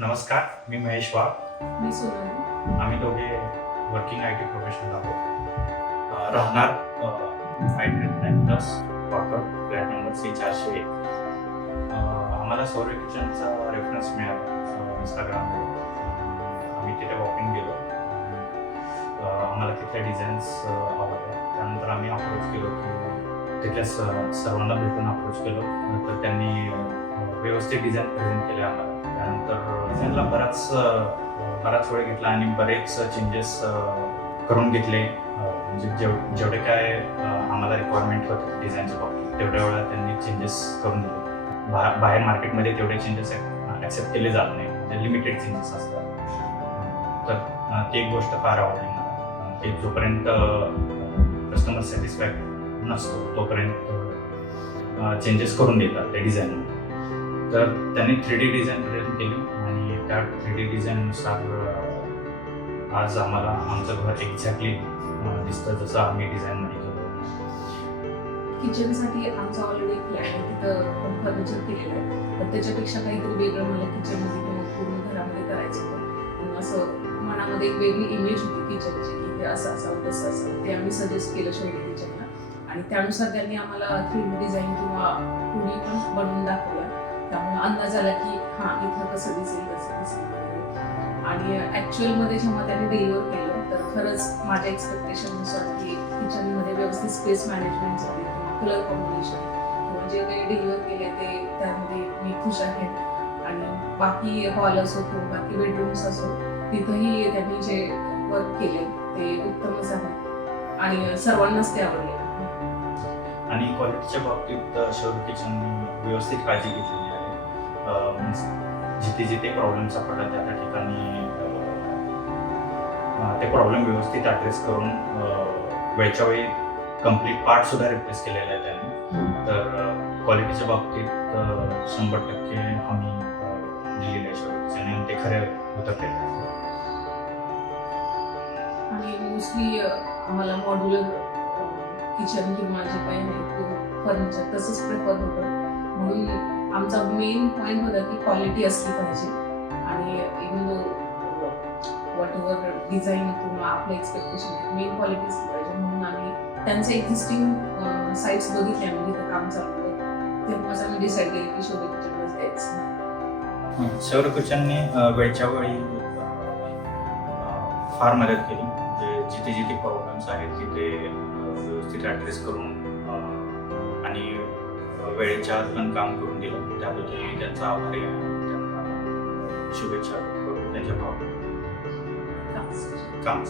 नमस्कार, मी महेश वाघ. मी सोनाली. आम्ही दोघे वर्किंग IT प्रोफेशनल आहोत. राहणार प्लस वापर फ्लॅट नंबर C401. आम्हाला सौर किचनचा रेफरन्स मिळाला इंस्टाग्रामवर. आम्ही तिथे वॉकिंग गेलो. आम्हाला तिथल्या डिझाईन्स आवडल्या. त्यानंतर आम्ही अप्रोच केलो की तिथल्या सर्वांना भेटून अप्रोच केलो. तर त्यांनी व्यवस्थित डिझाईन प्रेझेंट केले आम्हाला. त्यानंतर डिझाईनला बराच वेळ घेतला आणि बरेच चेंजेस करून घेतले. म्हणजे जेवढे काय आम्हाला रिक्वायरमेंट होते डिझाईनच्या बाबतीत तेवढ्या वेळा त्यांनी चेंजेस करून दिले. बाहेर मार्केटमध्ये तेवढे चेंजेस ॲक्सेप्ट केले जात नाही, म्हणजे लिमिटेड चेंजेस असतात. तर ती एक गोष्ट फार आवडली मला की जोपर्यंत कस्टमर सॅटिस्फाय नसतो तोपर्यंत चेंजेस करून देतात त्या डिझाईन. तर त्यांनी 3D डिझाईन प्रेझेंट केली आणि त्या 3D डिझाईननुसार आज आम्हाला आमचं घर एक्झॅक्टली दिसतं जसं आम्ही डिझाईनमध्ये केलं. किचनसाठी आमचा ऑलरेडी फ्लॅट आहे, तिथं पण फर्निचर केलेलं आहे. पण त्याच्यापेक्षा काहीतरी वेगळं मला किचनमध्ये किंवा पूर्ण घरामध्ये करायचं होतं. म्हणून असं मनामध्ये एक वेगळी इमेज होती किचनची की ते असं असावं तसं असावं. ते आम्ही सजेस्ट केलं शौर्य किचनला आणि त्यानुसार त्यांनी आम्हाला 3D डिझाईन किंवा 2D पण बनवून दाखवलं. त्यामुळे अंदाज आला की हां इथं कसं दिसेल तसं दिसेल वगैरे. आणि ॲक्च्युअलमध्ये जेव्हा त्यांनी डिलिव्हर केलं तर खरंच माझ्या एक्सपेक्टेशननुसार की किचनमध्ये व्यवस्थित स्पेस मॅनेजमेंट झाली किंवा कलर कॉम्बिनेशन किंवा जे काही डिलिव्हर केले ते त्यामध्ये मी खुश आहे. आणि बाकी हॉल असो किंवा बाकी बेडरूम्स असो तिथंही त्यांनी जे वर्क केले ते उत्तमच आहे आणि सर्वांनाच ते आवडले. आणि क्वालिटीच्या बाबतीत शौर्य किचनने व्यवस्थित काळजी घेतलेली आहे. जिथे जिथे प्रॉब्लेम सापडला त्या ठिकाणी ते प्रॉब्लेम व्यवस्थित ॲड्रेस करून वेळच्या वेळी कम्प्लीट पार्टसुद्धा रिप्लेस केलेला आहे त्यांनी. तर क्वालिटीच्या बाबतीत 100% आम्ही दिलेलं आहे शौर्य किचन आणि ते खरे उतरले. आणि मोस्टली आम्हाला मॉड्युलर किचन किंवा जे काही आहे फर्निचर तसंच प्रेफर होतं. म्हणून आमचा मेन पॉईंट होता की क्वालिटी असली पाहिजे आणि इव्हन दो वॉट एव्हर डिझाईन किंवा आपलं एक्सपेक्टेशन आहे मेन क्वालिटी असली पाहिजे. म्हणून आम्ही त्यांचे एक्झिस्टिंग साईट्स बघितले. आम्ही तिथं काम चालू होतं तेव्हाच आम्ही डिसाईड केलं की शौर्य किचनलाच द्यायचं. शौर्य किचनने वेळच्या वेळी फार मदत केली. म्हणजे जिथे जिथे प्रॉब्लेम्स आहेत तिथे व्यवस्थित ॲड्रेस करून आणि वेळेच्या आत पण काम करून दिलं. त्याबद्दल मी त्यांचा आभारी आहे. त्यांना शुभेच्छा करून त्यांच्या भावना काम